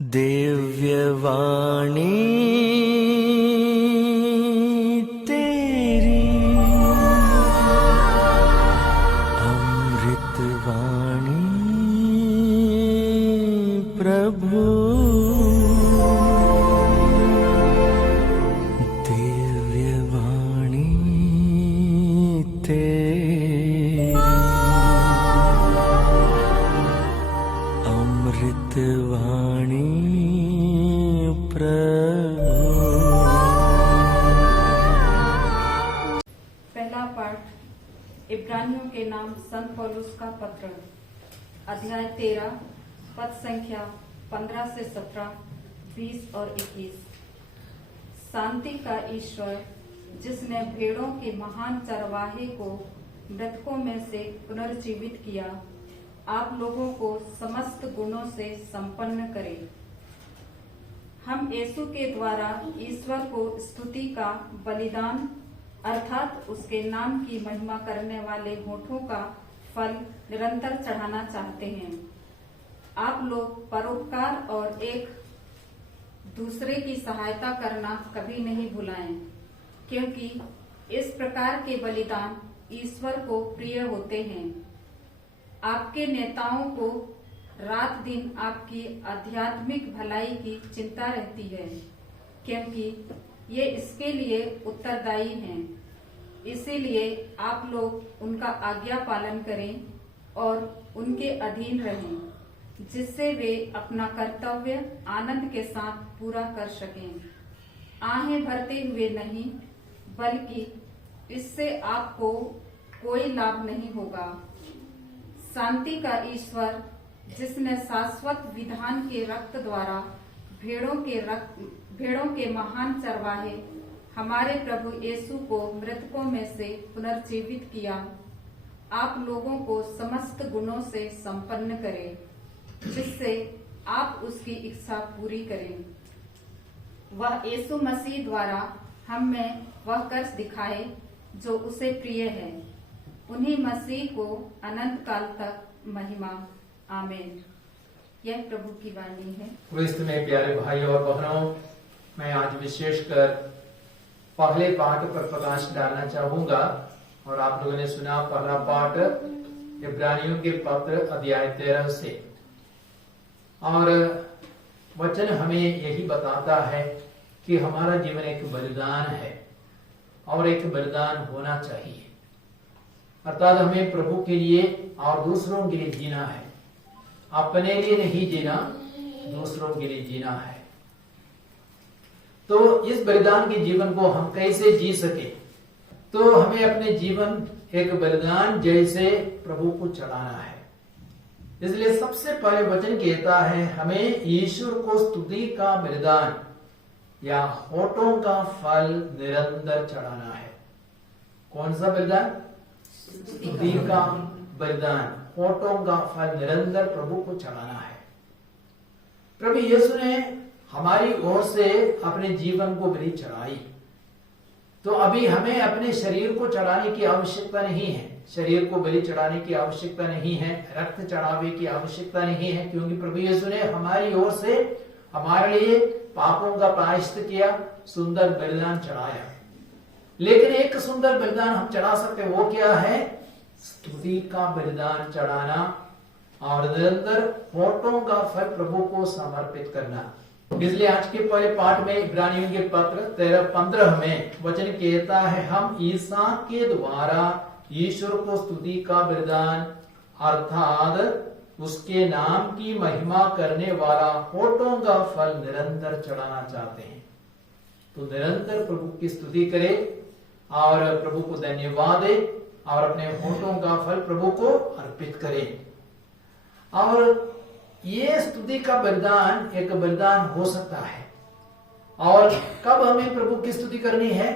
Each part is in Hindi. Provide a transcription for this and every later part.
दिव्यवाणी तेरी अमृतवाणी प्रभु। दिव्यवाणी तेरी अमृतवाणी प्रभु। पहला पाठ इब्रानियों के नाम संत पौलुस का पत्र, अध्याय 13, पद संख्या 15 से 17, 20 और 21। शांति का ईश्वर, जिसने भेड़ों के महान चरवाहे को मृतकों में से पुनर्जीवित किया, आप लोगों को समस्त गुणों से संपन्न करे। हम यीशु के द्वारा ईश्वर को स्तुति का बलिदान अर्थात उसके नाम की महिमा करने वाले होठों का फल निरंतर चढ़ाना चाहते हैं। आप लोग परोपकार और एक दूसरे की सहायता करना कभी नहीं भुलाएं, क्योंकि इस प्रकार के बलिदान ईश्वर को प्रिय होते हैं। आपके नेताओं को रात दिन आपकी आध्यात्मिक भलाई की चिंता रहती है, क्योंकि ये इसके लिए उत्तरदायी हैं। इसीलिए आप लोग उनका आज्ञा पालन करें और उनके अधीन रहें, जिससे वे अपना कर्तव्य आनंद के साथ पूरा कर सकें, आहें भरते हुए नहीं, बल्कि इससे आपको कोई लाभ नहीं होगा। शांति का ईश्वर, जिसने शाश्वत विधान के रक्त द्वारा भेड़ों के महान चरवाहे हमारे प्रभु यीशु को मृतकों में से पुनर्जीवित किया, आप लोगों को समस्त गुणों से संपन्न करे, जिससे आप उसकी इच्छा पूरी करें। वह यीशु मसीह द्वारा हम में वह कर्ज दिखाए जो उसे प्रिय है। उन्हीं मसीह को अनंत काल तक महिमा। आमीन। यह प्रभु की वाणी है। क्रिस्त में प्यारे भाइयों और बहनों, मैं आज विशेषकर पहले पाठ पर प्रकाश डालना चाहूंगा। और आप लोगों ने सुना पहला पाठ इब्रानियों के पत्र अध्याय 13 से, और वचन हमें यही बताता है कि हमारा जीवन एक बलिदान है और एक बलिदान होना चाहिए। अर्थात हमें प्रभु के लिए और दूसरों के लिए जीना है। अपने लिए नहीं जीना, दूसरों के लिए जीना है। तो इस बलिदान के जीवन को हम कैसे जी सके, तो हमें अपने जीवन एक बलिदान जैसे प्रभु को चढ़ाना है। इसलिए सबसे पहले वचन कहता है हमें ईश्वर को स्तुति का बलिदान या होठों का फल निरंतर चढ़ाना है। कौन सा बलिदान? स्तुति का बलिदान, होठों का फल निरंतर प्रभु को चढ़ाना है। प्रभु यीशु ने हमारी ओर से अपने जीवन को बलि चढ़ाई, तो अभी हमें अपने शरीर को चढ़ाने की आवश्यकता नहीं है। शरीर को बलि चढ़ाने की आवश्यकता नहीं है, रक्त चढ़ावे की आवश्यकता नहीं है, क्योंकि प्रभु यीशु ने हमारी ओर से हमारे लिए पापों का प्रायश्चित किया, सुंदर बलिदान चढ़ाया। लेकिन एक सुंदर बलिदान हम चढ़ा सकते, वो क्या है? स्तुति का बलिदान चढ़ाना और निरंतर होठों का फल प्रभु को समर्पित करना। इसलिए आज के पहले पाठ में इब्रानियों के पत्र 13-15 में वचन कहता है हम ईसा के द्वारा ईश्वर को स्तुति का बलिदान अर्थात उसके नाम की महिमा करने वाला होठों का फल निरंतर चढ़ाना चाहते हैं। तो निरंतर प्रभु की स्तुति करे और प्रभु को धन्यवाद दे और अपने होठों का फल प्रभु को अर्पित करे। और ये स्तुति का बलिदान एक बलिदान हो सकता है। और कब हमें प्रभु की स्तुति करनी है?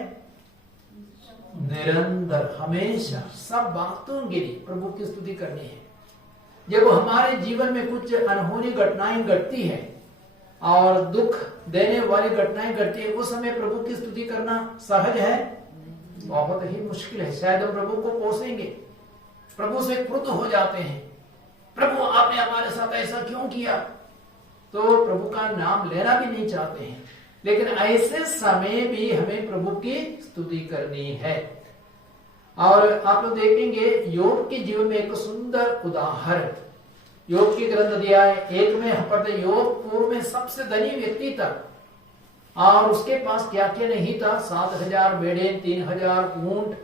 निरंतर, हमेशा, सब बातों के लिए प्रभु की स्तुति करनी है। जब हमारे जीवन में कुछ अनहोनी घटनाएं घटती है और दुख देने वाली घटनाएं घटती है, उस समय प्रभु की स्तुति करना सहज है? बहुत ही मुश्किल है। शायद हम प्रभु को कोसेंगे, प्रभु से क्रुद्ध हो जाते हैं, प्रभु आपने हमारे साथ ऐसा क्यों किया, तो प्रभु का नाम लेना भी नहीं चाहते हैं। लेकिन ऐसे समय भी हमें प्रभु की स्तुति करनी है। और आप लोग देखेंगे योग के जीवन में एक सुंदर उदाहरण, योग के ग्रंथ अध्याय 1 में हम पढ़ते, योग पूर्व में सबसे धनी व्यक्ति था और उसके पास क्या क्या नहीं था, 7,000 भेड़े, 3,000 ऊंट,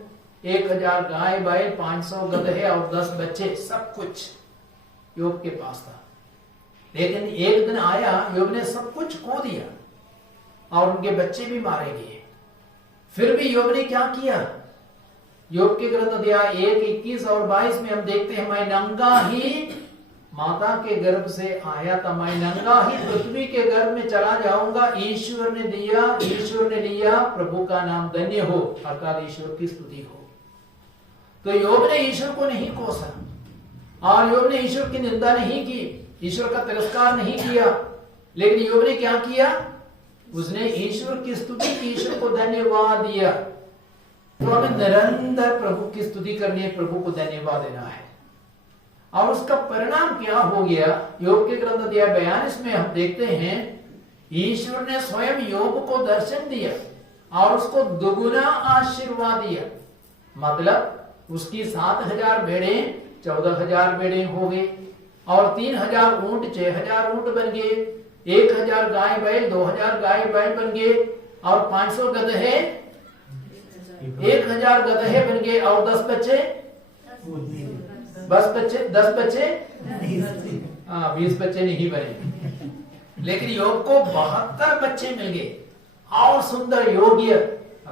1,000 गाय बैल, 500 गधे और 10 बच्चे, सब कुछ योग के पास था। लेकिन एक दिन आया, योग ने सब कुछ खो दिया और उनके बच्चे भी मारे गए। फिर भी योग ने क्या किया, योग के ग्रंथ अध्याय 1, 21 और 22 में हम देखते हैं, मैं नंगा ही माता के गर्भ से आया था, मैं नंगा ही पृथ्वी के गर्भ में चला जाऊंगा। ईश्वर ने दिया, ईश्वर ने लिया, प्रभु का नाम धन्य हो, अर्थात ईश्वर की स्तुति हो। तो योग ने ईश्वर को नहीं कोसा और योग ने ईश्वर की निंदा नहीं की, ईश्वर का तिरस्कार नहीं किया, लेकिन योग ने क्या किया, उसने ईश्वर की स्तुति की, ईश्वर को धन्यवाद दिया। तो हमें निरंतर प्रभु की स्तुति करनी है, प्रभु को धन्यवाद देना है। और उसका परिणाम क्या हो गया, योग के ग्रंथ अध्याय 42 में हम देखते हैं, ईश्वर ने स्वयं योग को दर्शन दिया और उसको दुगुना आशीर्वाद दिया। मतलब उसकी 7,000 भेड़े 14,000 भेड़े हो गए और 3,000 ऊंट 6,000 ऊंट बन गए, 1,000 गाय बैल 2,000 गाय बैल बन गए और 500 गधे 1,000 गधे बन गए और 10 बच्चे 10 बच्चे 20 बच्चे नहीं बने। लेकिन योग को 72 बच्चे मिल गए और सुंदर योग्य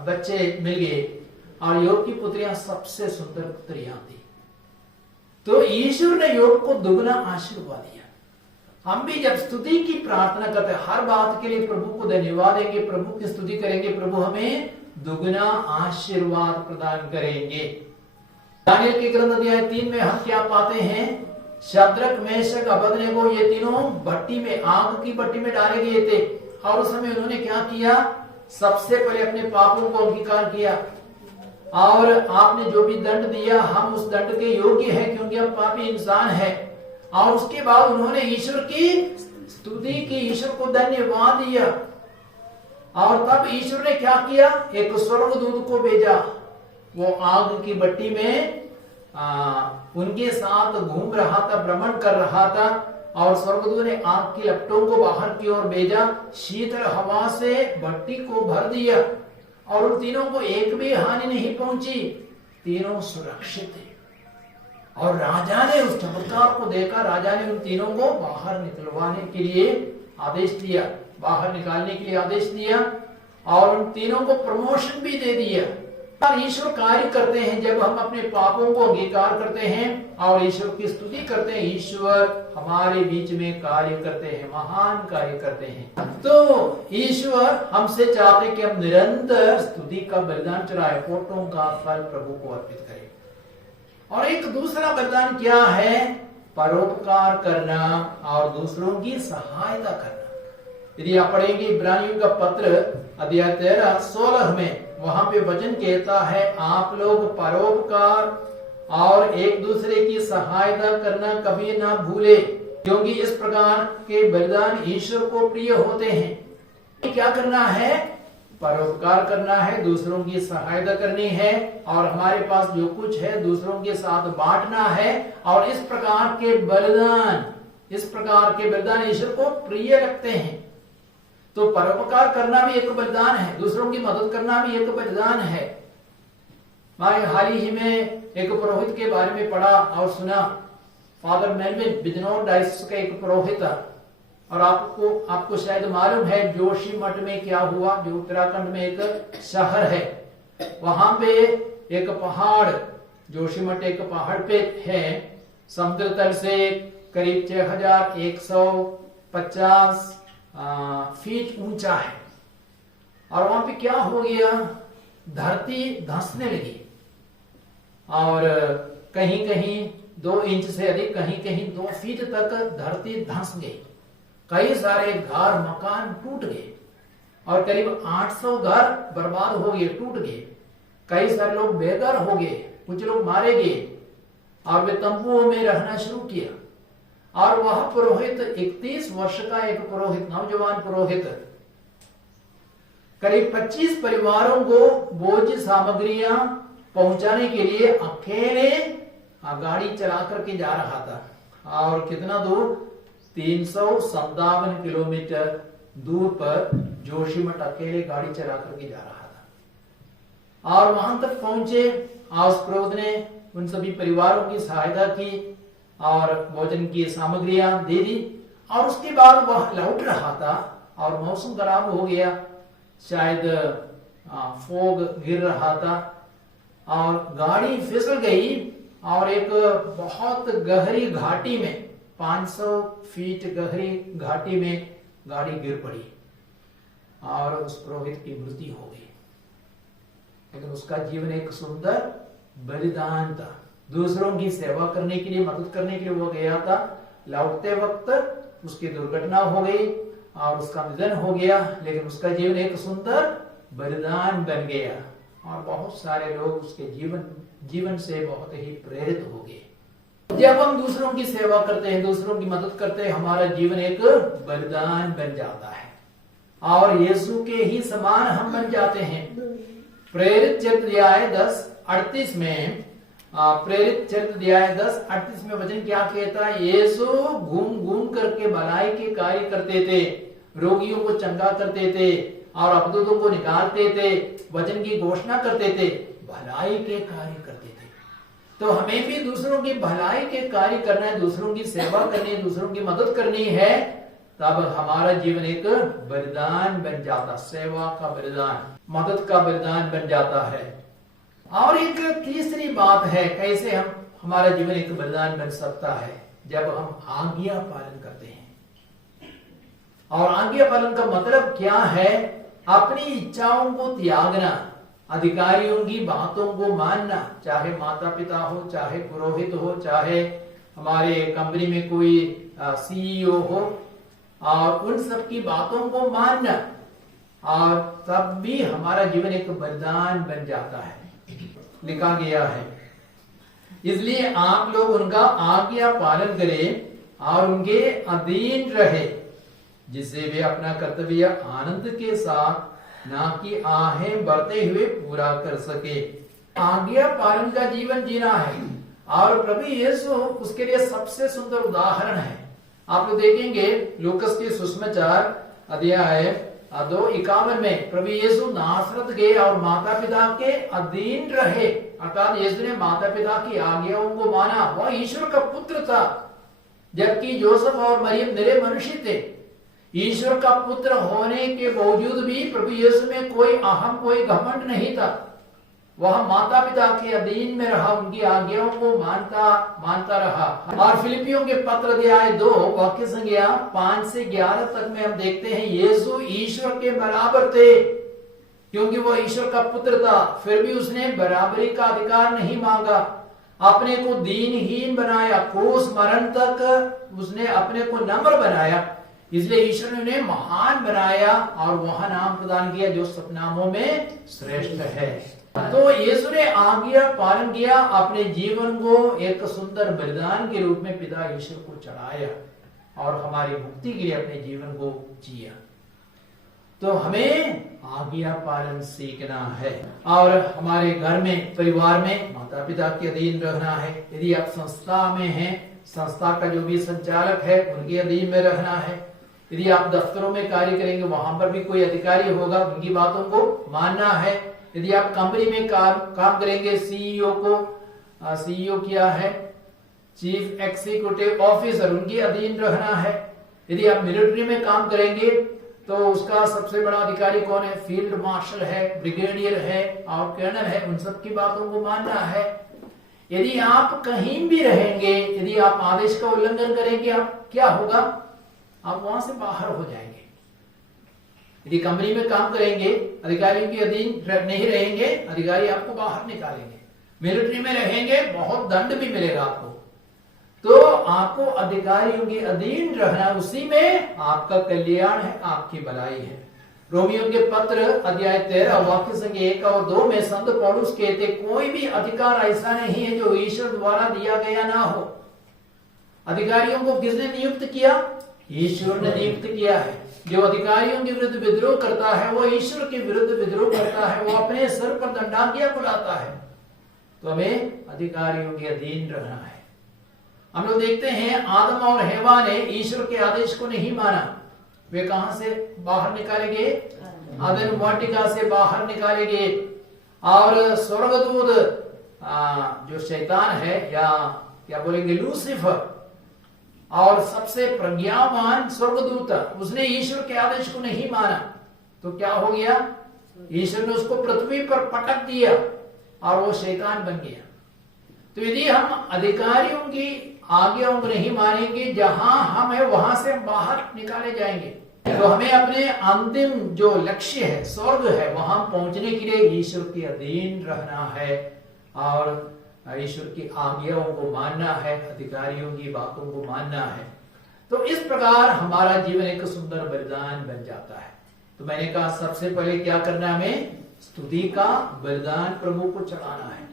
बच्चे मिल गए और योग की पुत्रियां सबसे सुंदर पुत्रियां थी। तो ईश्वर ने योग को दुगना आशीर्वाद दिया। हम भी जब स्तुति की प्रार्थना करते हैं, हर बात के लिए प्रभु को धन्यवाद देंगे, प्रभु की स्तुति करेंगे, प्रभु हमें दुगना आशीर्वाद प्रदान करेंगे। दानियल के ग्रंथ अध्याय 3 में हम क्या पाते हैं, शद्रक मेशक अबेदनेगो ये तीनों भट्टी में, आग की भट्टी में डाले गए थे और उस समय उन्होंने क्या किया, सबसे पहले अपने पापों को अंगीकार किया और आपने जो भी दंड दिया हम उस दंड के योग्य हैं क्योंकि हम पापी इंसान हैं। और उसके बाद उन्होंने ईश्वर की स्तुति की, ईश्वर को धन्यवाद दिया और तब ईश्वर ने क्या किया, एक स्वर्गदूत को भेजा, वो आग की भट्टी में उनके साथ घूम रहा था, भ्रमण कर रहा था और स्वर्गदूत ने आग की लपटों को बाहर की ओर भेजा, शीतल हवा से भट्टी को भर दिया और उन तीनों को एक भी हानि नहीं पहुंची, तीनों सुरक्षित थे। और राजा ने उस चमत्कार को देखा, राजा ने उन तीनों को बाहर निकलवाने के लिए आदेश दिया, बाहर निकालने के लिए आदेश दिया और उन तीनों को प्रमोशन भी दे दिया। ईश्वर कार्य करते हैं जब हम अपने पापों को अंगीकार करते हैं और ईश्वर की स्तुति करते हैं, ईश्वर हमारे बीच में कार्य करते हैं, महान कार्य करते हैं। तो ईश्वर हमसे चाहते हैं कि हम निरंतर स्तुति का बलिदान चढ़ाए, फोटों का फल प्रभु को अर्पित करें। और एक दूसरा बलिदान क्या है, परोपकार करना और दूसरों की सहायता करना। यदि आप पढ़ेंगे इब्रानियों का पत्र अध्याय 13-16 में, वहां पे वचन कहता है, आप लोग परोपकार और एक दूसरे की सहायता करना कभी ना भूले, क्योंकि इस प्रकार के बलिदान ईश्वर को प्रिय होते हैं। क्या करना है, परोपकार करना है, दूसरों की सहायता करनी है और हमारे पास जो कुछ है दूसरों के साथ बांटना है। और इस प्रकार के बलिदान ईश्वर को प्रिय लगते हैं। तो परोपकार करना भी एक बलिदान है, दूसरों की मदद करना भी एक बलिदान है। मैं हाल ही में एक पुरोहित के बारे में पढ़ा और सुना, फादर मेलविन बिजनौर डाइस का एक पुरोहित, और आपको शायद मालूम है जोशी मठ में क्या हुआ, जो उत्तराखंड में एक शहर है, वहां पे एक पहाड़, जोशी मठ एक पहाड़ पे है, समुद्र तल से करीब 6150 फीट ऊंचा है। और वहां पे क्या हो गया, धरती धंसने लगी और कहीं कहीं 2 इंच से अधिक, कहीं कहीं 2 फीट तक धरती धंस गई। कई सारे घर मकान टूट गए और करीब 800 घर बर्बाद हो गए, टूट गए। कई सारे लोग बेघर हो गए, कुछ लोग मारे गए और वे तंबुओं में रहना शुरू किया। और वह पुरोहित 31 वर्ष का एक पुरोहित, नौजवान पुरोहित, करीब 25 परिवारों को भोज्य सामग्रियां पहुंचाने के लिए अकेले गाड़ी चला करके जा रहा था। और कितना दूर, 357 किलोमीटर दूर पर जोशीमठ अकेले गाड़ी चला करके जा रहा था। और वहां तक पहुंचे और उस पुरोहित ने उन सभी परिवारों की सहायता की और भोजन की सामग्रियां दे दी। और उसके बाद वह लौट रहा था और मौसम खराब हो गया, शायद फॉग गिर रहा था और गाड़ी फिसल गई और एक बहुत गहरी घाटी में, 500 फीट गहरी घाटी में गाड़ी गिर पड़ी और उस पुरोहित की मृत्यु हो गई। लेकिन उसका जीवन एक सुंदर बलिदान था। दूसरों की सेवा करने के लिए, मदद करने के लिए वो गया था। लौटते वक्त उसकी दुर्घटना हो गई और उसका निधन हो गया, लेकिन उसका जीवन एक सुंदर बलिदान बन गया और बहुत सारे लोग उसके जीवन से बहुत ही प्रेरित हो गए। जब हम दूसरों की सेवा करते हैं, दूसरों की मदद करते हैं, हमारा जीवन एक बलिदान बन जाता है और यीशु के ही समान हम बन जाते हैं। प्रेरित चरित्र अध्याय 10:38 में, प्रेरित चरित्र अध्याय 10:38 में वचन क्या कहता है? यीशु घूम घूम करके भलाई के कार्य करते थे, रोगियों को चंगा करते थे और अपदूतों को निकालते थे, वचन की घोषणा करते थे, भलाई के कार्य करते थे। तो हमें भी दूसरों की भलाई के कार्य करना है, दूसरों की सेवा करनी है, दूसरों की मदद करनी है, तब हमारा जीवन एक बलिदान बन जाता, सेवा का बलिदान, मदद का बलिदान बन जाता है। और एक तीसरी बात है, कैसे हमारा जीवन एक बलिदान बन सकता है, जब हम आज्ञा पालन करते हैं। और आज्ञा पालन का मतलब क्या है? अपनी इच्छाओं को त्यागना, अधिकारियों की बातों को मानना, चाहे माता पिता हो, चाहे पुरोहित हो, चाहे हमारे कंपनी में कोई सीईओ हो, और उन सब की बातों को मानना, और तब भी हमारा जीवन एक बलिदान बन जाता है, लिखा गया है। इसलिए आप लोग उनका आज्ञा पालन करें और उनके अधीन रहे, जिससे वे अपना कर्तव्य आनंद के साथ, ना कि आहें बढ़ते हुए पूरा कर सके। आज्ञा पालन का जीवन जीना है और प्रभु यीशु उसके लिए सबसे सुंदर उदाहरण है। आप लोग देखेंगे लूकस के सुसमाचार अध्याय 2:51 में प्रभु यीशु नासरत गए और माता पिता के अधीन रहे, अर्थात यीशु ने माता पिता की आज्ञाओं को माना। वह ईश्वर का पुत्र था, जबकि जोसेफ और मरियम निरे मनुष्य थे। ईश्वर का पुत्र होने के बावजूद भी प्रभु यीशु में कोई अहम, कोई घमंड नहीं था। वह माता पिता के अधीन में रहा, उनकी आज्ञाओं को मानता रहा। और फिलिपियों के पत्र अध्याय 2 वाक्य संख्या 5 से 11 तक में हम देखते हैं, यीशु ईश्वर के बराबर थे, क्योंकि वह ईश्वर का पुत्र था, फिर भी उसने बराबरी का अधिकार नहीं मांगा। अपने को दीनहीन बनाया, क्रूस मरण तक उसने अपने को नम्र बनाया। इसलिए ईश्वर ने उन्हें महान बनाया और वह नाम प्रदान किया जो सब नामों में श्रेष्ठ है। तो यीशु ने आज्ञा पालन किया, अपने जीवन को एक सुंदर बलिदान के रूप में पिता ईश्वर को चढ़ाया और हमारी मुक्ति के लिए अपने जीवन को जिया। तो हमें आज्ञा पालन सीखना है और हमारे घर में, परिवार में माता पिता के अधीन रहना है। यदि आप संस्था में हैं, संस्था का जो भी संचालक है उनके अधीन में रहना है। यदि आप दफ्तरों में कार्य करेंगे, वहां पर भी कोई अधिकारी होगा, उनकी बातों को मानना है। यदि आप कंपनी में काम करेंगे, सीईओ क्या है, चीफ एग्जीक्यूटिव ऑफिसर, उनके अधीन रहना है। यदि आप मिलिट्री में काम करेंगे तो उसका सबसे बड़ा अधिकारी कौन है? फील्ड मार्शल है, ब्रिगेडियर है और कर्नल है, उन सब की बातों को मानना है। यदि आप कहीं भी रहेंगे, यदि आप आदेश का उल्लंघन करेंगे, आप क्या होगा? आप वहां से बाहर हो जाएंगे। यदि कंपनी में काम करेंगे, अधिकारियों के अधीन नहीं रहेंगे, अधिकारी आपको बाहर निकालेंगे। मिलिट्री में रहेंगे, बहुत दंड भी मिलेगा आपको। तो आपको अधिकारियों के अधीन रहना, उसी में आपका कल्याण है, आपकी भलाई है। रोमियो के पत्र अध्याय 13 वाक्य संख्या 1 और 2 में संत पौलुस कहते, कोई भी अधिकार ऐसा नहीं है जो ईश्वर द्वारा दिया गया ना हो। अधिकारियों को किसने नियुक्त किया? ईश्वर ने नियुक्त किया है। जो अधिकारियों के विरुद्ध विद्रोह करता है वो ईश्वर के विरुद्ध विद्रोह करता है, वो अपने सर पर दंडाज्ञा बुलाता है। तो हमें अधिकारियों के अधीन रहना है। हम लोग देखते हैं आदम और हेवा ने ईश्वर के आदेश को नहीं माना। वे कहां से बाहर निकाले गए? अदन वाटिका से बाहर निकाले गए। और स्वर्गदूत जो शैतान है, या क्या बोलेंगे, लूसीफर, और सबसे प्रज्ञावान स्वर्गदूत, उसने ईश्वर के आदेश को नहीं माना। तो क्या हो गया? ईश्वर ने उसको पृथ्वी पर पटक दिया और वो शैतान बन गया। तो यदि हम अधिकारियों की आज्ञाओं को नहीं मानेंगे, जहां हम है वहां से बाहर निकाले जाएंगे। तो हमें अपने अंतिम जो लक्ष्य है, स्वर्ग है, वहां पहुंचने के लिए ईश्वर के अधीन रहना है और ईश्वर की आज्ञाओं को मानना है, अधिकारियों की बातों को मानना है। तो इस प्रकार हमारा जीवन एक सुंदर बलिदान बन जाता है। तो मैंने कहा सबसे पहले क्या करना है? हमें स्तुति का बलिदान प्रभु को चढ़ाना है।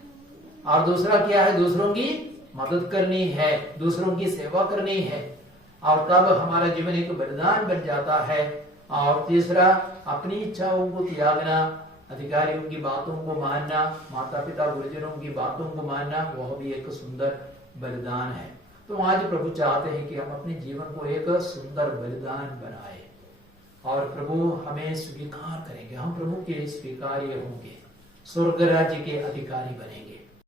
और दूसरा क्या है? दूसरों की मदद करनी है, दूसरों की सेवा करनी है, और तब हमारा जीवन एक बलिदान बन जाता है। और तीसरा, अपनी इच्छाओं को त्यागना, अधिकारियों की बातों को मानना, माता पिता गुरुजनों की बातों को मानना, वह भी एक सुंदर बलिदान है। तो आज प्रभु चाहते हैं कि हम अपने जीवन को एक सुंदर बलिदान बनाए और प्रभु हमें स्वीकार करेंगे। हम प्रभु के स्वीकार्य होंगे, स्वर्ग राज्य के अधिकारी बनेंगे।